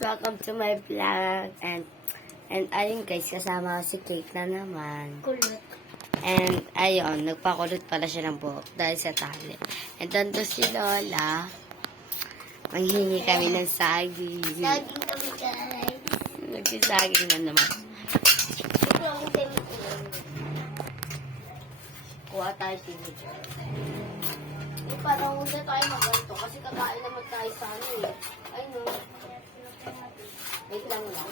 welcome to my vlog. And ayun guys, kasama ko si Kate na naman. Kulot. And ayun, nagpakulot pala siya ng buhok dahil sa tali. And doon si Lola. Manghingi kami ng saging. Saging kami, guys. Nagsisaging na naman. Kuha tayo tinig. Parang huwag na tayo maganto kasi kakain naman tayo sa ano eh. Ay no. Wait lang lang.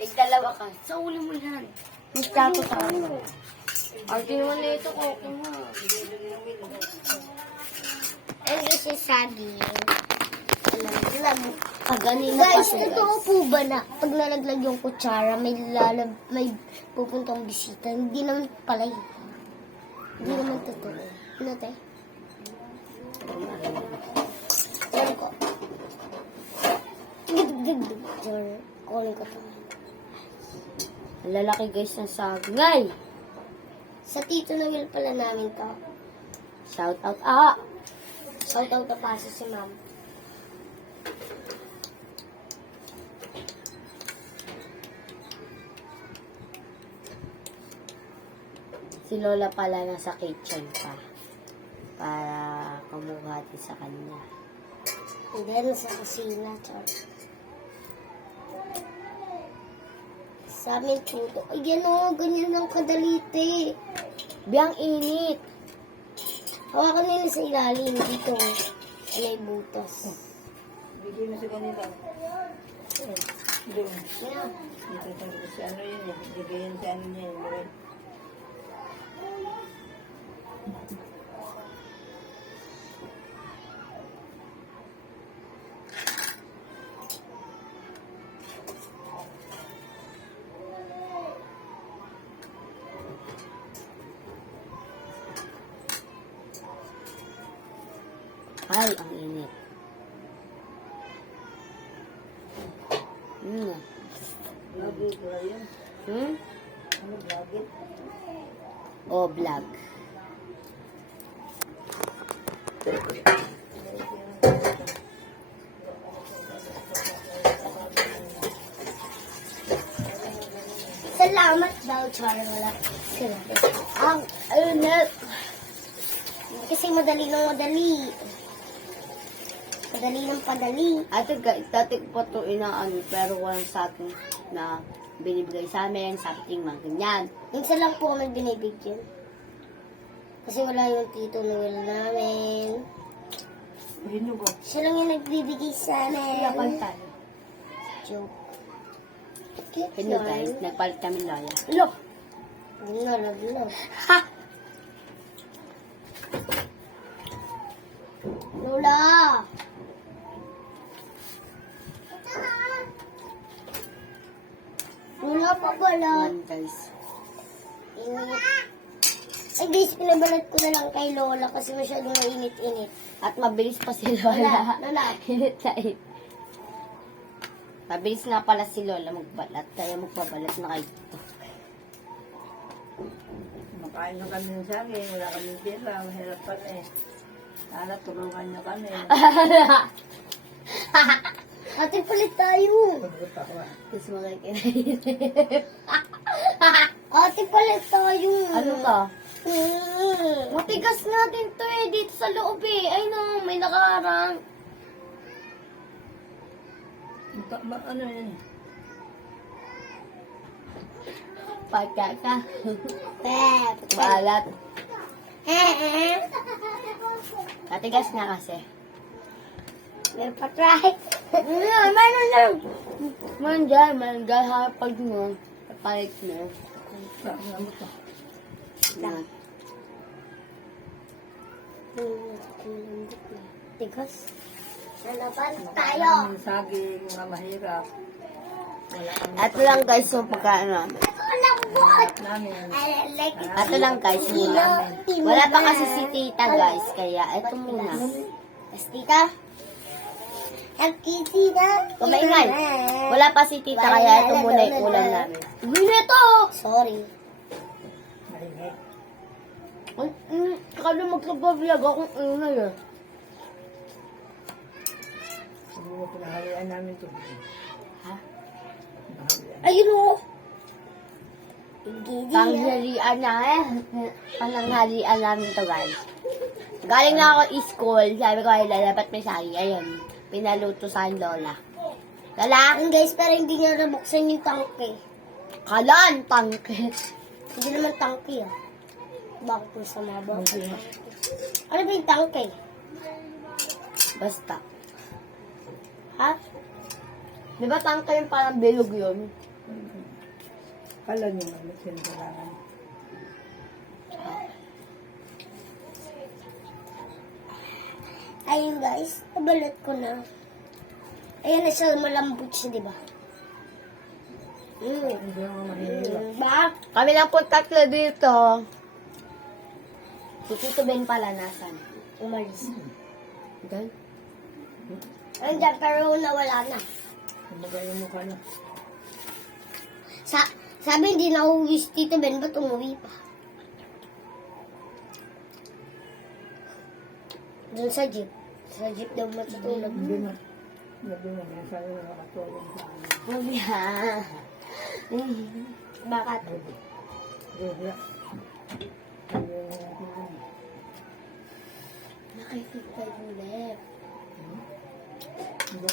Tigdalawa ka. Sa ulo mo yan. Mas tato tayo. Arte naman na ito ko. And this is saging. Ganina Guys, pa totoo po ba na pag nalaglag yung kutsara, may pupuntang bisita? Hindi naman pala eh. Hindi naman totoo. Ano tayo? Sorry ko. Sorry. Calling ko to. Ang lalaki guys ng saging. Ngay! Sa Tito Noel pala namin to. Shout out. Ah! Shout out na paso si ma'am. Si Lola pala nasa kitchen pa. Para kumuha din sa kanya. And then, sa kusina, char. Sa amin po to. Ay, yan o, ganyan lang kadalite. Biyang init. Hawakan nila sa ilalim dito. May butas. Bigyan mo sa kanila. Doon. Yeah. Dito tayo sa ano yun eh. Bigay yan sa ano niya yun. Ay, ang init. Lagi ko yun. Ano lagi? Oh, vlog. Salamat daw, char. Wala. Sinabi. Ang init. Kasi madali ng madali. Madali ng padali. Ate guys, dati ko pa ito inaano, pero walang sa akin na binibigay sa amin, something mga ganyan. Minsan lang po kami binibigyan. Kasi wala yung Tito Noel namin. Yun ko. Siya lang yung nagbibigay sa amin. Napalitan. Joke. Cute Hello yarn. guys, nagpalit kami Lola. Hello! Love. Ha! Lola! Lola pa balat. Ayan guys. Init. Ay guys, pinabalat ko na lang kay Lola kasi masyadong mainit-init. At mabilis pa si Lola, Lola. Lola. Init na init. Mabilis nga pala si Lola magbalat, kaya magbabalat na kayo dito. Makain na kami ng saging. Wala kami pera. Mahirap pa eh. Sana tulungan nyo kami. Ate, palit tayo. Pagod ako ah. Tapos mga kinainit. Ate, palit tayo. Ano ka? Matigas nga din to eh, dito sa loob eh. Ay no, may nakaharang. Ano yun? Pagkaka. Pep. Balat. Katigas nga kasi. Meron pa try. Manjay, hapag mo. Kapalit mo. Ano to? Yan. Tigas. Nalaban tayo. Ang saging, mga mahirap. Wala kami Ito lang guys yung pagkain namin. Lambot. namin. I like it. Ito lang guys yung namin. Wala pa kasi si tita guys, kaya ito muna. Yes, tita. Ang tita. Kumaingay. Wala pa si tita kaya ito muna yung ulam namin. Gawin ito. Sorry. Marinit. Kala magsabablog akong ingay eh. mo pinahalian namin to. Ha? Pinahalian. Ayun o. Gigi. Panghalian na eh. Panghalian namin to guys. Galing na ako school. Sabi ko ay dapat may sari. Ayun. Pinaluto sa akin, Lola. Lola? Ayun guys, pero hindi nga nabuksan yung tangke. Kalan, tangke. Hindi naman tangke ah. Bakit po sa mga bakit? Ano ba yung tangke? Basta. Ha? Di ba tangke yung parang bilog yun? Kala nyo man, sinasalangan. Ayun guys, nabalot ko na. Ayun na siya, malambot siya, di ba? Hindi mo mahirap. Ba? Kami lang po tatlo dito. Si Tito Ben pala, nasan? Umalis. Okay? Andiyan, pero nawala na. Kumagay yung mukha na. Sabi hindi na uuwi si Tito Ben, ba't umuwi pa? Doon sa jeep. Sa jeep daw matutulog. Hindi na. Hindi na. Hindi sana nakatulong sa amin. Hindi ha. Bakit? Hindi na. Nakikita ulit. Hindi.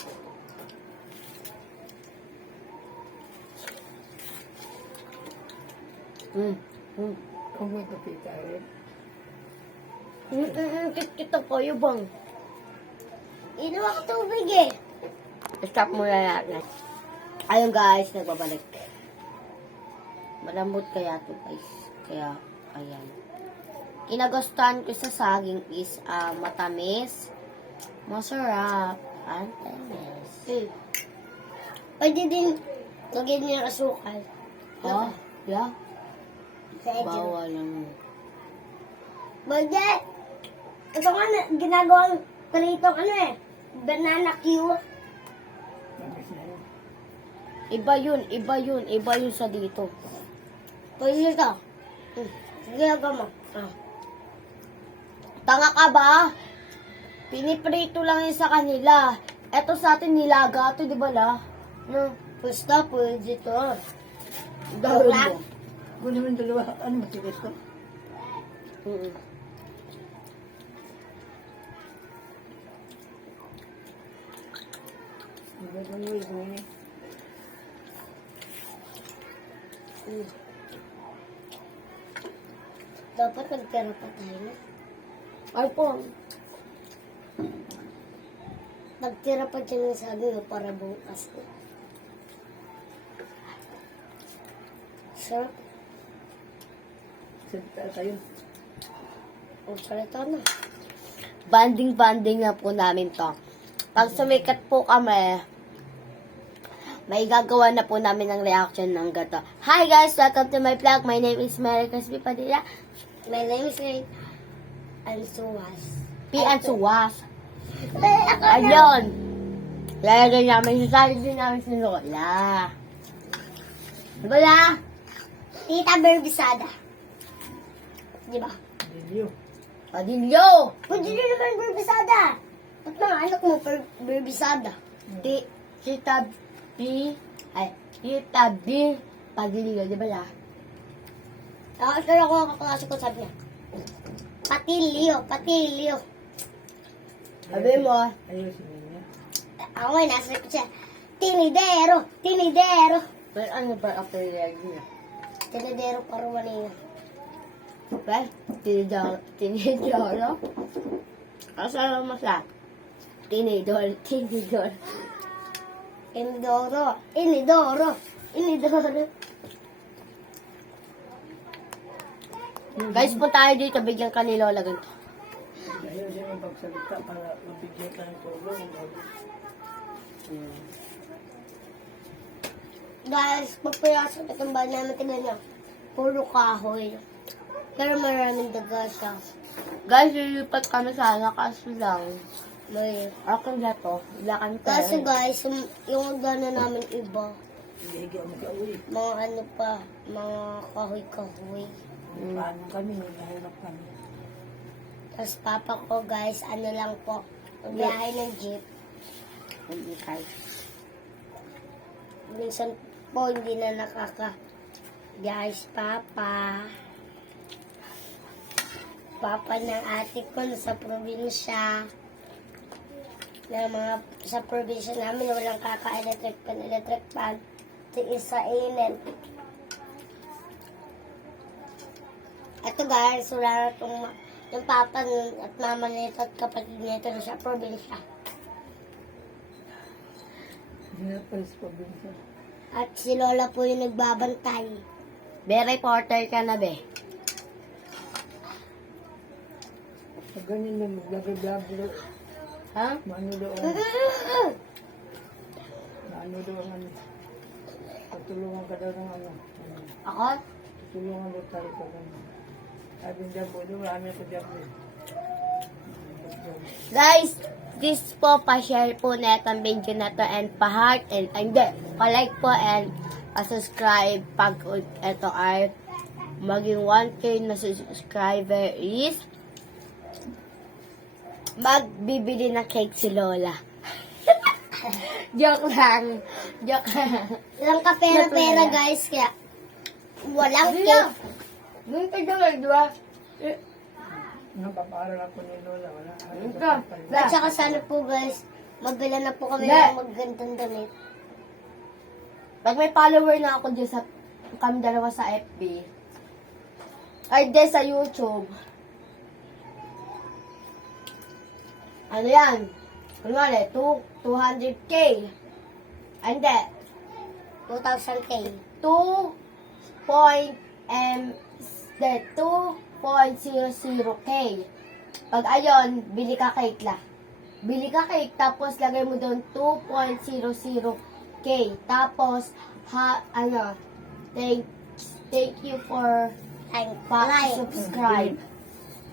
Kung may kapita eh. Kita ko yung bang. Inuwa ka tubig eh. Stop muna natin. Ayun guys, nagbabalik. Malambot kaya to guys. Kaya, ayan. Kinagustuhan ko sa saging is matamis, masarap, and tamis. Pwede din lagyan niya ng asukal. Oh, yeah. Sa edyo. Bawal lang. Pwede. Ito nga na, ginagawang prito banana Q. Tapos na yun. Iba yun sa dito. Pwede ito. Ginagawa mo. Tanga ka ba? Piniprito lang yun sa kanila. Eto sa atin nilaga to, di ba la? No, basta pwede ito. Dahil Wala. mo. Kung naman dalawa, ano matigas ko? Mm-mm. Hindi ko nyo ito Dapat nagtira pa tayo. Ay po. Nagtira pa dyan yung sabi mo para bukas na. Sarap. Salita tayo. O, salita na. Banding-banding na po namin to. Pag sumikat po kami, may gagawa na po namin ng reaction ng gato. Hi guys! Welcome to my vlog. My name is Mary Crispy Padilla. My name is Ray. I'm Suwas. P. and Suwas. Ayun! Lalagay namin sa sarili din namin si Lola. Lola! Tita Berbisada. Di ba? Video. Padilyo! Pwede rin naman Berbisada. Ba't mga anak mo Berbisada? Tita B. Padilyo, di ba la? Pero ako ang kaklase ko sabi niya. Patilyo. Sabi mo, Ayusin niya. Ako nga, nasa ko siya. Tinidero. pero ano ba ang pilihan niya? Tinidero paruwanina. Okay? Tinidoro? Kasama mo sa tinidor. Inidoro. Guys, punta tayo dito. Bigyan ka ni Lola ganito. Ayusin ang pagsalita para mabigyan ka ng tulong. Guys, pagpayasok itong bahay namin, tignan niyo. Puro kahoy. Pero maraming daga siya. Guys, lilipat kami sana kaso lang. May. Akin na to. Lakan ka. Kasi guys, yung gana namin iba. Hindi ako makauwi. Mga ano pa, mga kahoy-kahoy. Paano kami? Mahirap kami. Tapos papa ko guys, ano lang po, biyahe ng jeep. Okay. Minsan po, hindi na biyahe si Papa. Papa ng ate ko sa probinsya. Sa probinsya namin, walang kaka-electric pan. Tingin sa init. Ito guys, wala na yung papa at mama nito at kapatid nito na sa probinsya. Hindi na pala sa probinsya. At si Lola po yung nagbabantay. Be, reporter ka na, be. Pag ganyan na mag-vlog. Ha? Maano doon. Maano doon ano. Patulungan ka daw ng ano. Ako? Tutulungan daw tayo pag ano. Sabi niya po, doon marami ako dyan. Guys, this po, pa-share po na itong video na to and pa-heart and hindi, pa-like po and subscribe pag ito ay maging 1K na subscriber is magbibili ng cake si Lola. Joke lang. Joke lang. Walang kapera-pera guys, kaya walang cake. Yung tagal, di ba? Napapaaral ako ni Lola. Wala. At saka sana po guys, magbila na po kami Hindi. ng magandang damit. Pag may follower na ako dyan sa kami dalawa sa FB, ay di sa YouTube. Ano yan? Kunwari, 200K. Ay, hindi. 2,000K. 2.00K. Pag ayon, bili ka cake la. Bili ka cake, tapos lagay mo doon 2.00K. Tapos, thank you for Like. subscribe.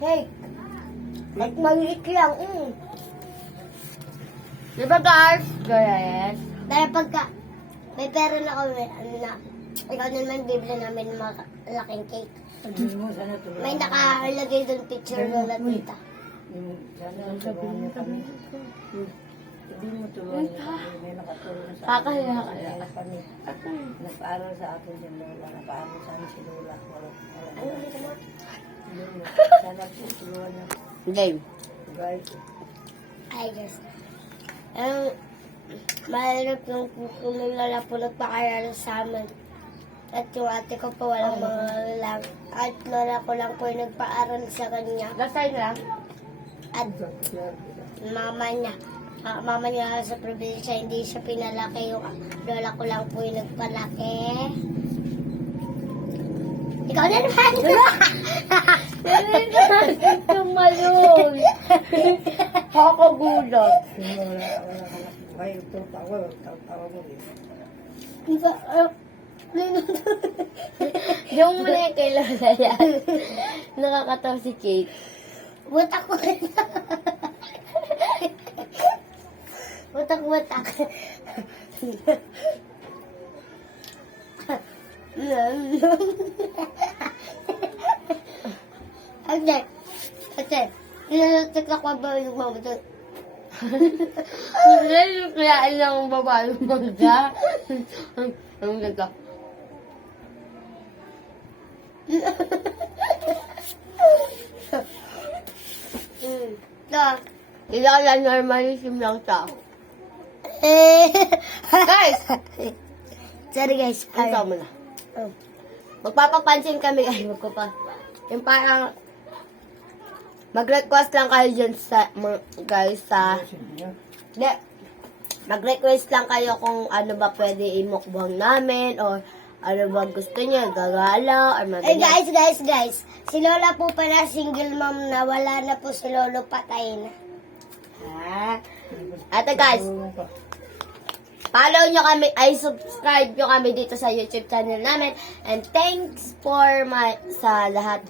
Cake. At maliit lang, Diba guys? Guys. Dahil pagka may pera na kami, ikaw na naman bibili namin ng mga laking cake. Sabihin mo, sana tulungan. May nakalagay doon picture Lola tita. Sana tulungan niyo kami. Sabihin mo tulungan niyo kami. May nakatulong sa Kakahiya ka Kaya kami. Nag-aaral sa akin si Lola. Nag-aaral sa amin si Lola. Sana po tulungan niyo. Game. Guys. Ay, guys. Mahirap yung kung may lola po nagpakayala sa amin. At yung ate ko po walang mga lang. At lola ko lang po yung nagpaaral sa kanya. Gasay lang. At mama niya. Mama niya sa probinsya, hindi siya pinalaki. Yung lola ko lang po yung nagpalaki. Ikaw na naman! Tumalong. Kakagulat. Si Lola, wala ka na. Ay, ito, tawa mo eh. Diba? Yung muna yung kay Lola yan. Nakakatawa si Kate. Watak. Watak. Okay. Nilalag ako ba yung mama doon? Hindi yung kayaan lang ang babae magda. Ang ganda. Ito. Kailangan normalism lang siya. Guys! Sorry guys. Ikaw mo na. Oh. Magpapapansin kami guys. Yung parang mag-request lang kayo dyan sa guys sa hindi. Mag-request lang kayo kung ano ba pwede imukbang namin or ano ba gusto niya, gagala or Eh magaling. guys. Si Lola po pala single mom na wala na po si Lolo patay na. Ate guys, follow nyo kami, subscribe nyo kami dito sa YouTube channel namin. And thanks for sa lahat.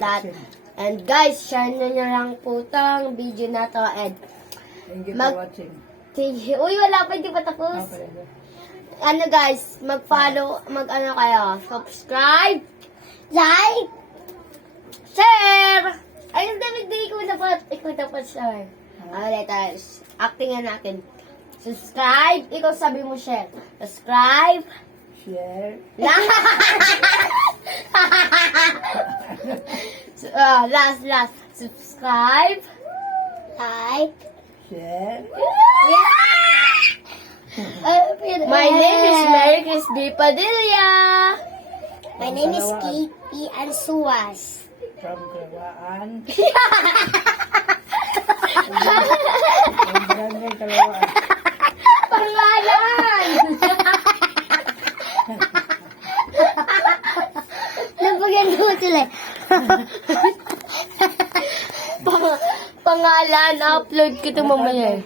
And guys, share nyo lang po tong video na to. And Thank you for watching. uy, wala pa, hindi pa tapos. Ano guys, mag-follow, mag-ano kayo, subscribe, Like! share! Ayun, David, ikaw dapat share. Ulit, acting na natin. Subscribe. Ikaw sabi mo, share. Subscribe. Share. Last. Subscribe. Like. Share. My name is Mary Chris B. Padilla. My name is Kate P. Ansuas. From Kalawaan. From Barangay Kalawaan. Pangalan! Napaganda mo sila. Pangalan, upload ko ito mamaya.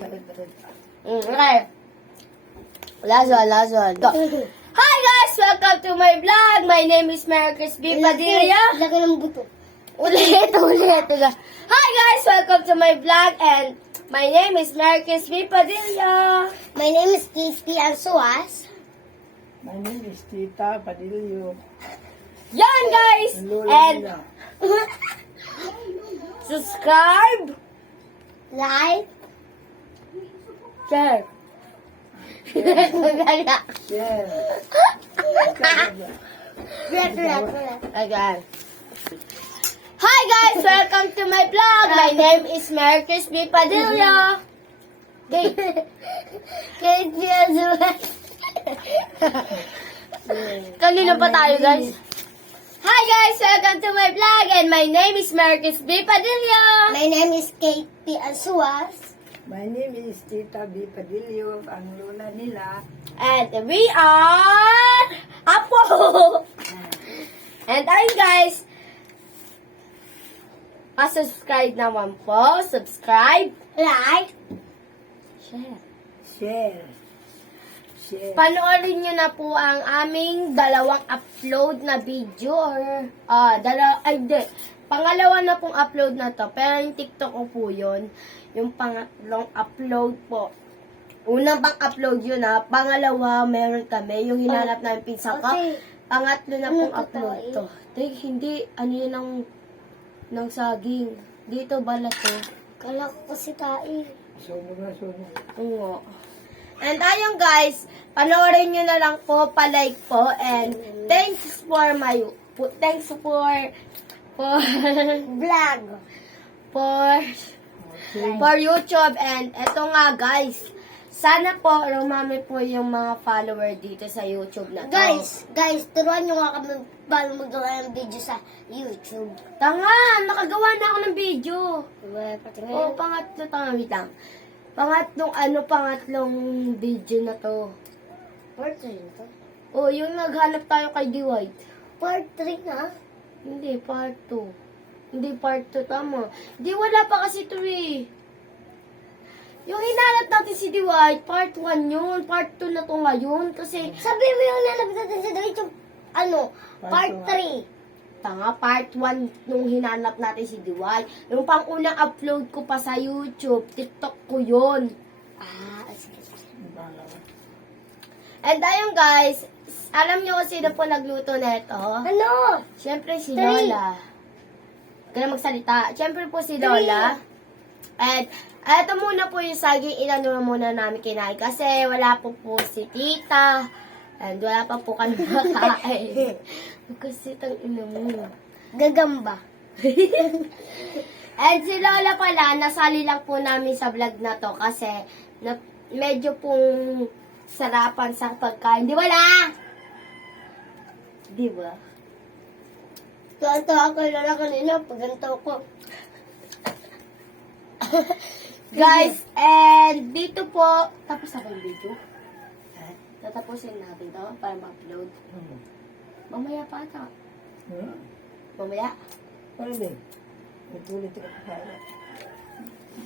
Okay. Last one. Go. Hi guys! Welcome to my vlog. My name is Mary Chris B. Padilla. Laki ng buto. Ulit. Hi guys! Welcome to my vlog and my name is Mary Chris B. Padilla. My name is Kate P. Ansuas. My name is Tita Padillo. Yan guys! Ang lola And nila. subscribe. Like. Share. Share. Again. Hi guys! Welcome to my vlog. My name is Mary Chris B. Padilla. Kate P. Ansuas. Kanina pa tayo guys. Hi guys! Welcome to my vlog and my name is Mary Chris B. Padilla. My name is Kate P. Ansuas. My name is Tita B. Padillo. Ang lola nila. And we are Apo. And ayun guys, subscribe naman po. Subscribe. Like. Share. Share. Share. Panoorin nyo na po ang aming dalawang upload na video or pangalawa na pong upload na to. Pero yung TikTok ko po yun. Yung pangatlong upload po. Unang pang-upload yun ha. Pangalawa, meron kami. Yung hinanap namin pinsa ko. Okay. Pangatlo na pong Ano to, upload eh? to. Hindi. Ano yun ng saging. Dito bala to. Kala ko kasi tayo. Sunog na sunog. Oo. And ayun guys, panoorin nyo na lang po, palike po, and thanks for Vlog. for YouTube. And eto nga guys, sana po rumami po yung mga follower dito sa YouTube na to. Guys, turuan nyo nga kami paano magawa ng video sa YouTube. Tanga, nakagawa na ako ng video. Pati Oo, pangatlo, wait lang. Pangatlong video na to. Part 3 na to. Oh, yung naghanap tayo kay D. White. Part 3 na? Hindi, part 2. Hindi, part 2, tama. Di, wala pa kasi 3. Yung hinanap natin si D. White, part 1 yun. Part 2 na to ngayon. Kasi, Sabi mo yung nalabas natin sa Dwight yung part 3. tanga, part 1 nung hinanap natin si D. White. Yung pang-unang upload ko pa sa YouTube, TikTok ko yun. Sige. And ayun guys, alam nyo kung sino po nagluto na ito? Ano? Siyempre si Three. Lola. Kaya magsalita. Siyempre po si Lola. And eto muna po yung saging inano muna namin kinain. Kasi wala po si Tita. And wala pa po kami makain. Kasi tang ina mo. Gagamba. And si Lola pala, nasali lang po namin sa vlog na to. Kasi medyo pong sarapan sa pagkain. Di ba la? Di ba? Tuwa-tuwa ako Lola kanina pag ganito ko. Guys, and dito po, tapos na ba yung video? Tatapusin natin to para ma-upload. Mamaya pa ata. Mamaya? Pwede. Itulit ka pa.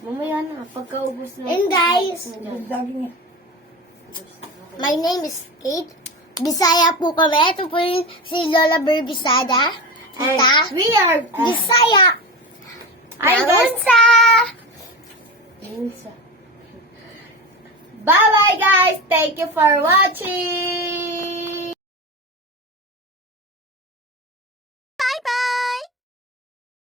Mamaya na, pagkaubos na. And guys, Daging my name is Kate. Bisaya po kami. Ito po yung si Lola Berbisada. And Kita. we are Bisaya. Ay, guys. Mangunsa. Bye-bye guys! Thank you for watching! Bye-bye!